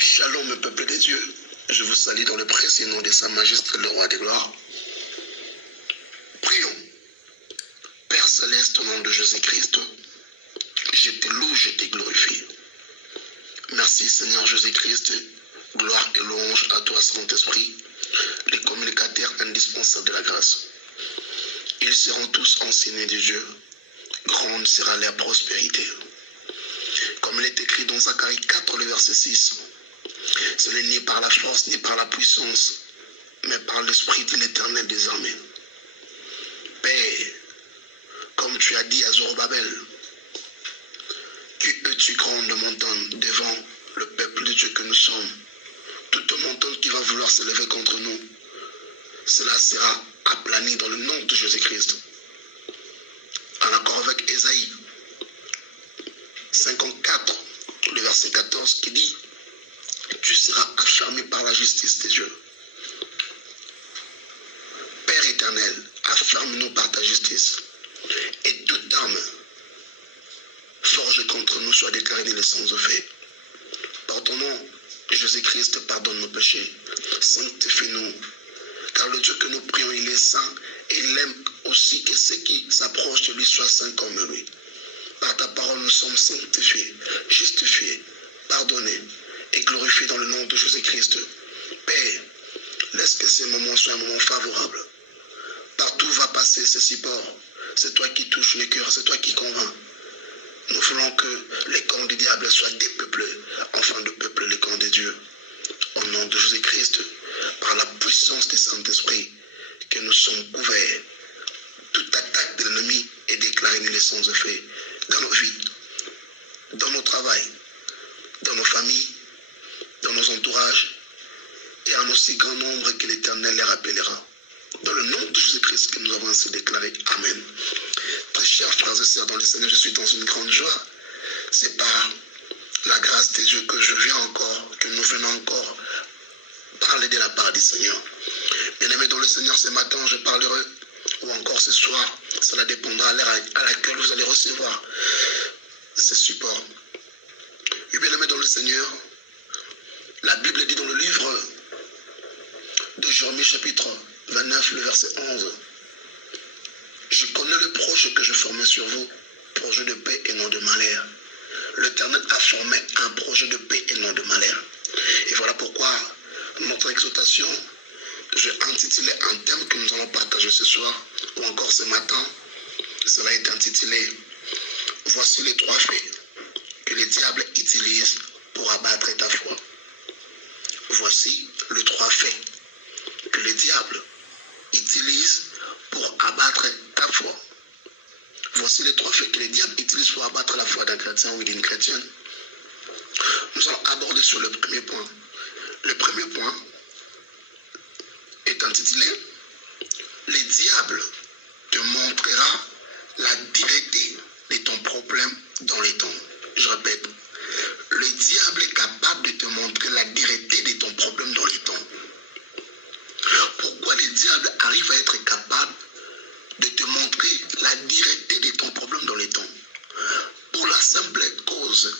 Shalom, peuple de Dieu. Je vous salue dans le précieux nom de Sa Majesté, le Roi des Gloires. Prions. Père Céleste, au nom de Jésus-Christ, je te loue, je te glorifie. Merci Seigneur Jésus-Christ. Gloire et louange à toi, Saint-Esprit, les communicateurs indispensables de la grâce. Ils seront tous enseignés de Dieu. Grande sera leur prospérité. Comme il est écrit dans Zacharie 4, le verset 6. Ce n'est ni par la force, ni par la puissance, mais par l'Esprit de l'Éternel des armées. Père, comme tu as dit à Zorobabel, qui es-tu grande montagne devant le peuple de Dieu que nous sommes? Toute montagne qui va vouloir s'élever contre nous, cela sera aplani dans le nom de Jésus-Christ. En accord avec Ésaïe 54, le verset 14 qui dit: tu seras acharné par la justice des dieux. Père éternel, affirme-nous par ta justice. Et toute arme forgée contre nous soit déclarée nulle sans effet. Par ton nom, Jésus-Christ, pardonne nos péchés. Sanctifie-nous. Car le Dieu que nous prions, il est saint. Et il aime aussi que ceux qui s'approchent de lui soient saints comme lui. Par ta parole, nous sommes sanctifiés, justifiés, pardonnés et glorifiés dans le nom de Jésus-Christ. Père, laisse que ces moments soient un moment favorable. Partout va passer ce support. C'est toi qui touches les cœurs, c'est toi qui convaincs. Nous voulons que les camps du diable soient dépeuplés, afin de peupler les camps de Dieu. Au nom de Jésus-Christ, par la puissance du Saint-Esprit, que nous sommes couverts. Toute attaque de l'ennemi est déclarée nulle sans effet dans nos vies, dans nos travails, dans nos familles, dans nos entourages, et en aussi grand nombre que l'Éternel les rappellera. Dans le nom de Jésus-Christ que nous avons ainsi déclaré. Amen. Très chers frères et sœurs dans le Seigneur, je suis dans une grande joie. C'est par la grâce de Dieu que je viens encore, que nous venons encore parler de la part du Seigneur. Bien-aimés dans le Seigneur, ce matin, je parlerai, ou encore ce soir, cela dépendra à l'heure à laquelle vous allez recevoir ce support. Et bien-aimés dans le Seigneur, la Bible dit dans le livre de Jérémie chapitre 29, le verset 11. Je connais le projet que je formais sur vous, projet de paix et non de malheur. L'Éternel a formé un projet de paix et non de malheur. Et voilà pourquoi notre exhortation, j'ai intitulé un thème que nous allons partager ce soir, ou encore ce matin. Cela est intitulé « Voici les trois faits que le diable utilise pour abattre ta foi. » Voici les trois faits que le diable utilise pour abattre ta foi. Voici les trois faits que le diable utilise pour abattre la foi d'un chrétien ou d'une chrétienne. Nous allons aborder sur le premier point. Le premier point est intitulé « Le diable te montrera la dureté de ton problème dans les temps. » Je répète, le diable est capable de te montrer la dureté de ton problème dans les temps. Pourquoi le diable arrive à être capable de te montrer la dureté de ton problème dans les temps? Pour la simple cause,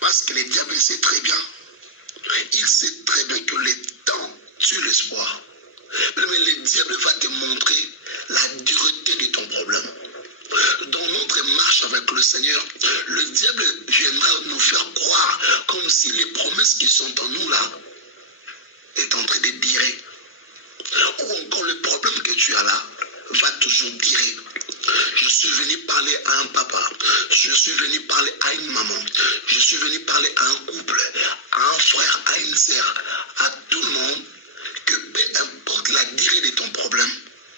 parce que le diable sait très bien, il sait très bien que le temps tue l'espoir. Mais le diable va te montrer la dureté de ton problème. Dans notre marche avec le Seigneur, le diable viendra nous faire croire comme si les promesses qui sont en nous là est en train de durer. Ou encore le problème que tu as là va toujours durer. Je suis venu parler à un papa, je suis venu parler à une maman, je suis venu parler à un couple, à un frère, à une sœur, à tout le monde, que peu importe la durée de ton problème,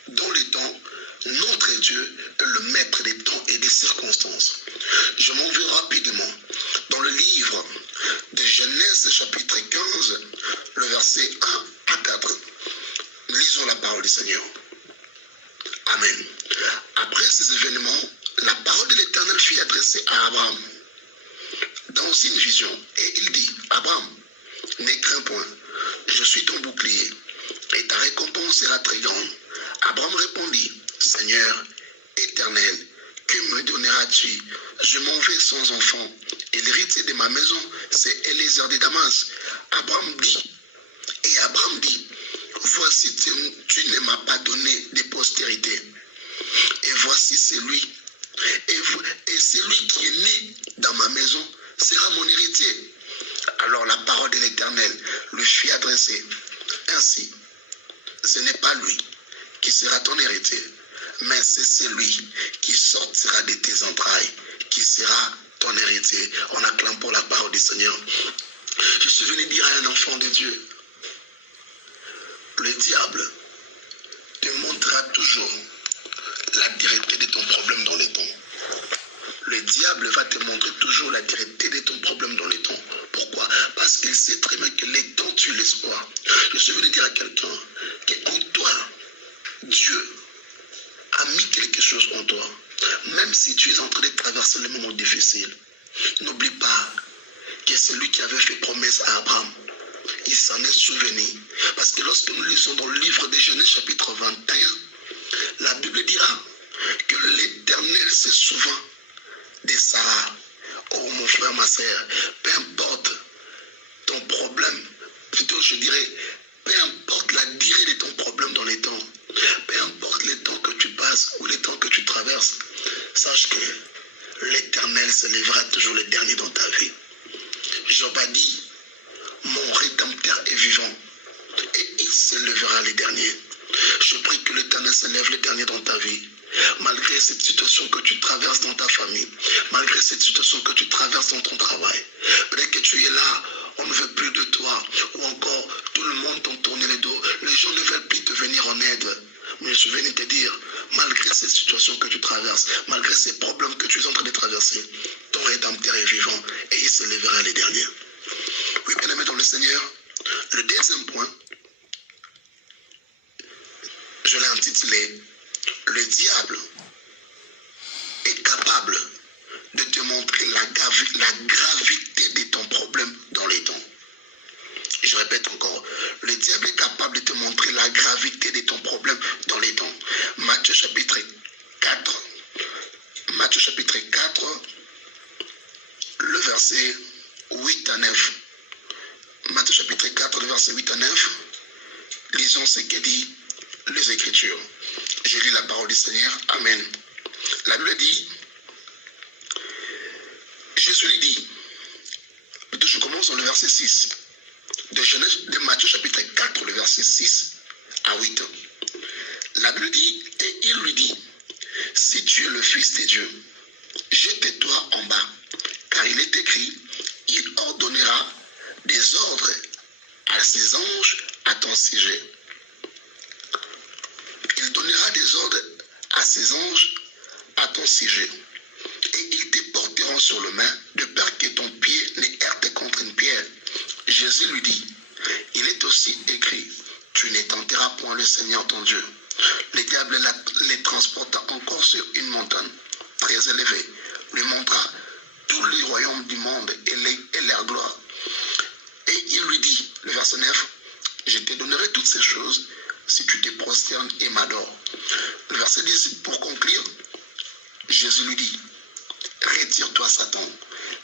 dans le temps, notre Dieu est le maître des temps et des circonstances. Je m'en vais rapidement dans le livre de Genèse chapitre 15, le verset 1 à 4. Lisons la parole du Seigneur. Amen. Après ces événements, la parole de l'Éternel fut adressée à Abraham dans une vision. Et il dit: Abraham, ne crains point, je suis ton bouclier, et ta récompense sera très grande. Abraham répondit: Seigneur éternel, que me donneras-tu? Je m'en vais sans enfant, Et l'héritier de ma maison, c'est Eliezer de Damas. Abraham dit, voici, tu ne m'as pas donné de postérité. Et voici celui, et celui qui est né dans ma maison sera mon héritier. Alors la parole de l'Éternel lui fut adressée. Ainsi, ce n'est pas lui qui sera ton héritier, mais c'est celui qui sortira de tes entrailles, qui sera ton héritier. On acclame pour la parole du Seigneur. Je suis venu dire à un enfant de Dieu, le diable te montrera toujours la direction de ton problème dans les temps. Le diable va te montrer toujours la direction de ton problème dans les temps. Pourquoi? Parce qu'il sait très bien que les temps tuent l'espoir. Je suis venu dire à quelqu'un qu'en toi, Dieu a mis quelque chose en toi. Même si tu es en train de traverser le moment difficile, n'oublie pas que c'est lui qui avait fait promesse à Abraham. Il s'en est souvenu. Parce que lorsque nous lisons dans le livre de Genèse chapitre 21, la Bible dira que l'Éternel se souvient de Sarah. Oh mon frère, ma soeur, peu importe ton problème, plutôt je dirais, peu importe la durée de ton problème dans les temps, peu importe les temps que tu passes ou les temps que tu traverses, sache que l'Éternel se lèvera toujours le dernier dans ta vie. Job a dit, mon Rédempteur est vivant et il se lèvera le dernier. Je prie que l'Éternel se lève le dernier dans ta vie. Malgré cette situation que tu traverses dans ta famille, malgré cette situation que tu traverses dans ton travail, peut-être que tu es là, on ne veut plus de toi, ou encore tout le monde t'en tourne le dos, les gens ne veulent plus te venir en aide. Mais je suis venu te dire, malgré cette situation que tu traverses, malgré ces problèmes que tu es en train de traverser, ton Rédempteur est vivant et il se lèvera les derniers. Oui, bien aimé dans le Seigneur, le deuxième point, je l'ai intitulé, le diable est capable de te montrer la gravité de ton problème dans les temps. Je répète encore, le diable est capable de te montrer la gravité de ton problème dans les temps. Matthieu chapitre 4, le verset 8 à 9. Matthieu chapitre 4, le verset 8 à 9. Lisons ce que dit les Écritures. J'ai lu la parole du Seigneur. Amen. La Bible dit, Jésus lui dit, plutôt je commence dans le verset 6, de Matthieu chapitre 4, le verset 6 à 8. La Bible dit, et il lui dit, si tu es le Fils de Dieu, jette-toi en bas, car il est écrit, il ordonnera des ordres à ses anges à ton sujet. Il donnera des ordres à ses anges à ton sujet. Et ils te porteront sur le main, de peur que ton pied ne heurte contre une pierre. Jésus lui dit, il est aussi écrit, tu ne tenteras point le Seigneur ton Dieu. Le diable les transporta encore sur une montagne très élevée, lui montra tous les royaumes du monde et leur gloire. Et il lui dit, le verset 9, je te donnerai toutes ces choses si tu te prosternes et m'adores. Le verset 10, pour conclure, Jésus lui dit, retire-toi Satan,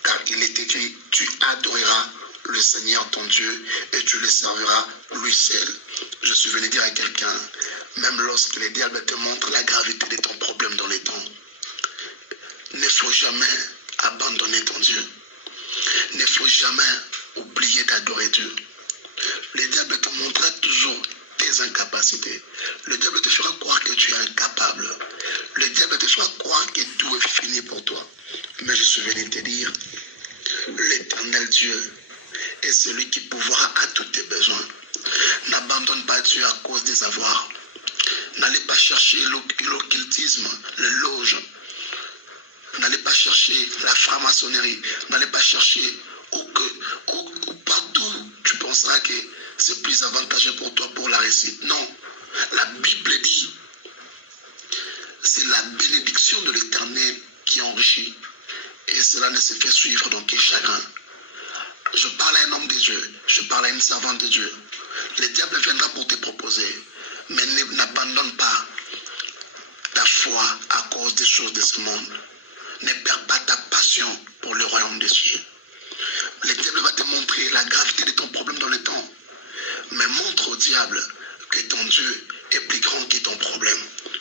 car il est écrit, tu adoreras le Seigneur ton Dieu et tu le serviras lui seul. Je suis venu dire à quelqu'un, même lorsque le diable te montre la gravité de ton problème dans les temps, ne faut jamais abandonner ton Dieu. Ne faut jamais oublier d'adorer Dieu. Le diable te montrera toujours tes incapacités. Le diable te fera croire que tu es incapable. Le diable te fera croire que tout est fini pour toi. Mais je suis venu te dire, l'Éternel Dieu est celui qui pourvoira à tous tes besoins. N'abandonne pas Dieu à cause des avoirs. N'allez pas chercher l'occultisme, le loge. N'allez pas chercher la franc-maçonnerie. N'allez pas chercher où partout tu penseras que c'est plus avantageux pour toi pour la réussite. Non. La Bible dit, c'est la bénédiction de l'Éternel qui enrichit. Et cela ne se fait suivre dans quel chagrin. Je parle à un homme de Dieu. Je parle à une servante de Dieu. Le diable viendra pour te proposer. Mais n'abandonne pas ta foi à cause des choses de ce monde. ne perds pas ta passion pour le royaume des cieux. Le diable va te montrer la gravité de ton problème dans le temps. Mais montre au diable que ton Dieu est plus grand que ton problème.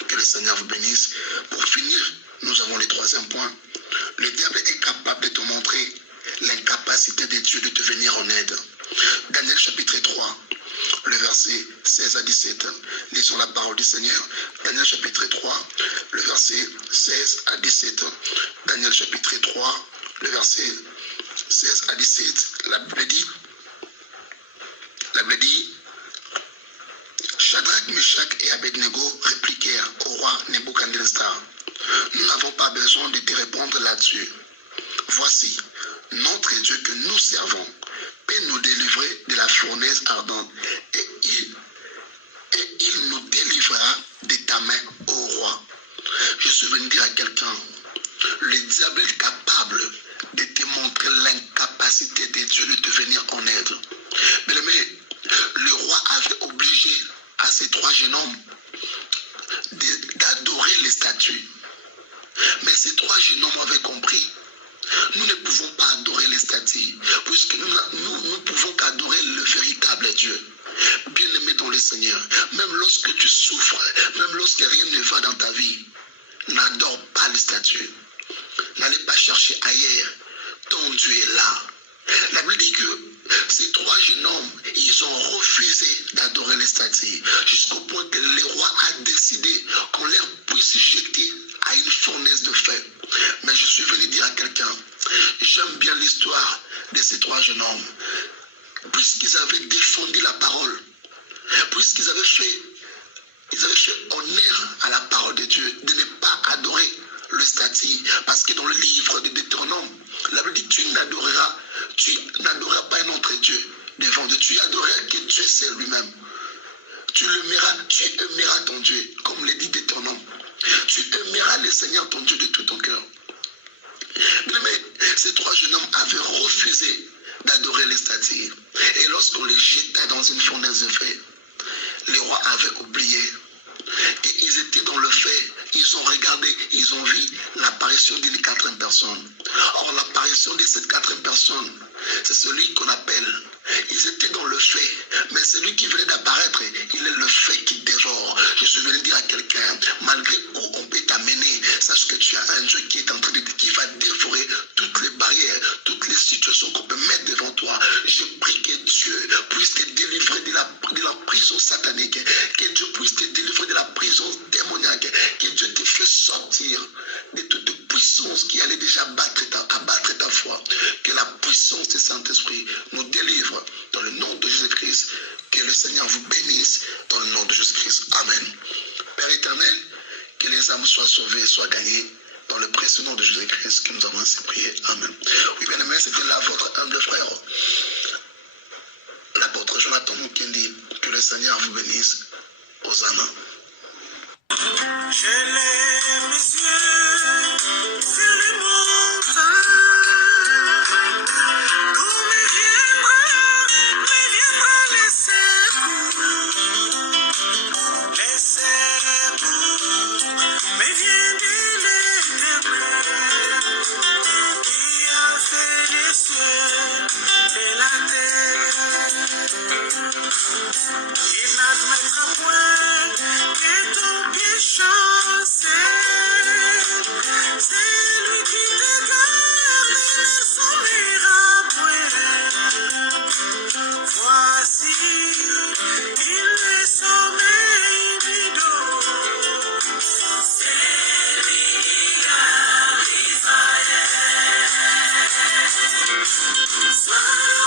Que le Seigneur vous bénisse. Pour finir, nous avons le troisième point. Le diable est capable de te montrer l'incapacité de Dieu de te venir en aide. Daniel chapitre 3, le verset 16 à 17. Lisons la parole du Seigneur. Daniel chapitre 3, le verset 16 à 17. Daniel chapitre 3, le verset 16 à 17. La Bible dit, Shadrach, Meshach et Abednego répliquèrent au roi Nebuchadnezzar. Nous n'avons pas besoin de te répondre là-dessus. Voici, notre Dieu que nous servons peut nous délivrer de la fournaise ardente et il nous délivrera de ta main, ô roi. Je suis venu dire à quelqu'un, le diable est capable de te montrer l'incapacité de Dieu de te venir en aide. Mais le roi avait obligé à ces trois jeunes hommes d'adorer les statues. Mais ces trois jeunes hommes avaient compris. Nous ne pouvons pas adorer les statues, puisque nous pouvons qu'adorer le véritable Dieu. Bien-aimé dans le Seigneur, même lorsque tu souffres, même lorsque rien ne va dans ta vie, n'adore pas les statues. N'allez pas chercher ailleurs. Ton Dieu est là. La Bible dit que ces trois jeunes hommes, ils ont refusé d'adorer les statues, jusqu'au point que le roi a décidé qu'on les puisse jeter à une fournaise de feu. Mais je suis venu dire à quelqu'un, j'aime bien l'histoire de ces trois jeunes hommes, puisqu'ils avaient défendu la parole, puisqu'ils avaient fait honneur à la parole de Dieu, de ne pas adorer le statut, parce que dans le livre de Deutéronome, la Bible dit, tu n'adoreras pas un autre Dieu devant Dieu, tu adoreras que Dieu seul lui-même. Tu aimeras ton Dieu, comme le dit Deutéronome. Tu aimeras le Seigneur ton Dieu de tout ton cœur. Mais ces trois jeunes hommes avaient refusé d'adorer les statues. Et lorsqu'on les jeta dans une fournaise de feu, les rois avaient oublié. Et ils étaient dans le feu, ils ont regardé, ils ont vu l'apparition d'une quatrième personne. Or, l'apparition de cette quatrième personne, c'est celui qu'on appelle. Ils étaient dans le feu, mais celui qui venait d'apparaître, il est le feu qui dévore. Je suis venu dire à quelqu'un, malgré où on peut t'amener, sache que tu as un Dieu qui est en train qui va dévorer toutes les barrières, toutes les situations qu'on peut mettre devant toi. Je prie que Dieu puisse te délivrer de la prison satanique, que Dieu puisse te délivrer de la prison démoniaque, que Dieu te fait sortir de toute puissance qui allait déjà abattre ta foi, que la puissance du Saint-Esprit nous délivre dans le nom de Jésus-Christ. Que le Seigneur vous bénisse dans le nom de Jésus-Christ. Amen. Père éternel, que les âmes soient sauvées, soient gagnées dans le précieux nom de Jésus-Christ que nous avons ainsi prié. Amen. Oui, bien aimé, c'était là votre humble frère, l'apôtre Jonathan Mukendi. Que le Seigneur vous bénisse. Hosanna. Je lève mes yeux sur les montagnes, d'où me viendra les secours me viennent de l'Éternel, qui a fait les cieux et la terre. Il n'admettra point que ton pied chancelle. C'est lui qui te garde et ne sommeillera point. Voici, il ne sommeille ni dort. C'est lui qui garde Israël. Sois